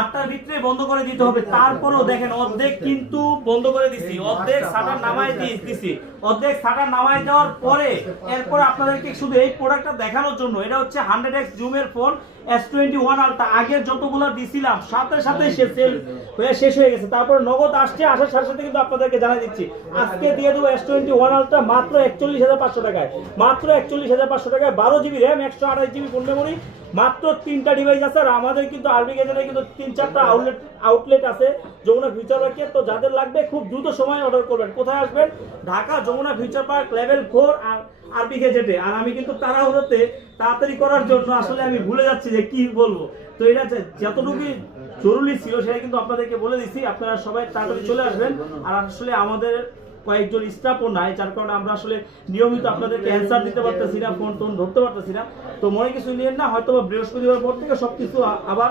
8টার ভিতরে বন্ধ করে দিতে হবে। তারপরেও দেখেন অর্ধেক কিন্তু বন্ধ করে দিছি, অর্ধেক শাটার নামাই দিছি, অর্ধেক শাটার নামাই দেওয়ার পরে এরপর আপনাদেরকে শুধু এই প্রোডাক্টটা দেখানোর জন্য, এটা হচ্ছে 100x জুমের ফোন S21 আলট্রা। আগের যতগুলো দিছিলাম সাথে সাথে সেল হয়ে শেষ হয়ে গেছে। তারপর নগদ আসছে, আসার সাথে সাথে কিন্তু আপনাদেরকে জানাই দিচ্ছি আজকে দিয়ে দেবো S21 আলট্রা মাত্র 41,500 টাকায়, মাত্র 41,500 টাকায়। 12GB RAM, 128GB phone memory, মাত্র 3টা ডিভাইস আছে। আর আমাদের কিন্তু আরবি গেজেনে কিন্তু 3-4টা আউটলেট আছে যমুনা ফিউচার পার্কে। তো যাদের লাগবে খুব দ্রুত সময় অর্ডার করবেন। কোথায় আসবেন? Dhaka Jamuna future park level 4 আরবি গেজেটে। আর আমি কিন্তু তাড়াহুড়োতে তাড়াতাড়ি করার জন্য আসলে আমি ভুলে যাচ্ছি যে কি বলবো। তো এটা যতটুকু জরুরি ছিল সেটা কিন্তু আপনাদেরকে বলে দিচ্ছি। আপনারা সবাই তাড়াতাড়ি চলে আসবেন। আর আসলে আমাদের কয়েকজন স্টাফও নাই, যার কারণে আমরা আসলে নিয়মিত আপনাদেরকে অ্যান্সার দিতে পারতেছি না, ফোন টোন ধরতে পারতেছি না। তো মনে কিছু নিয়েন না, হয়তো বৃহস্পতিবার পর থেকে সবকিছু আবার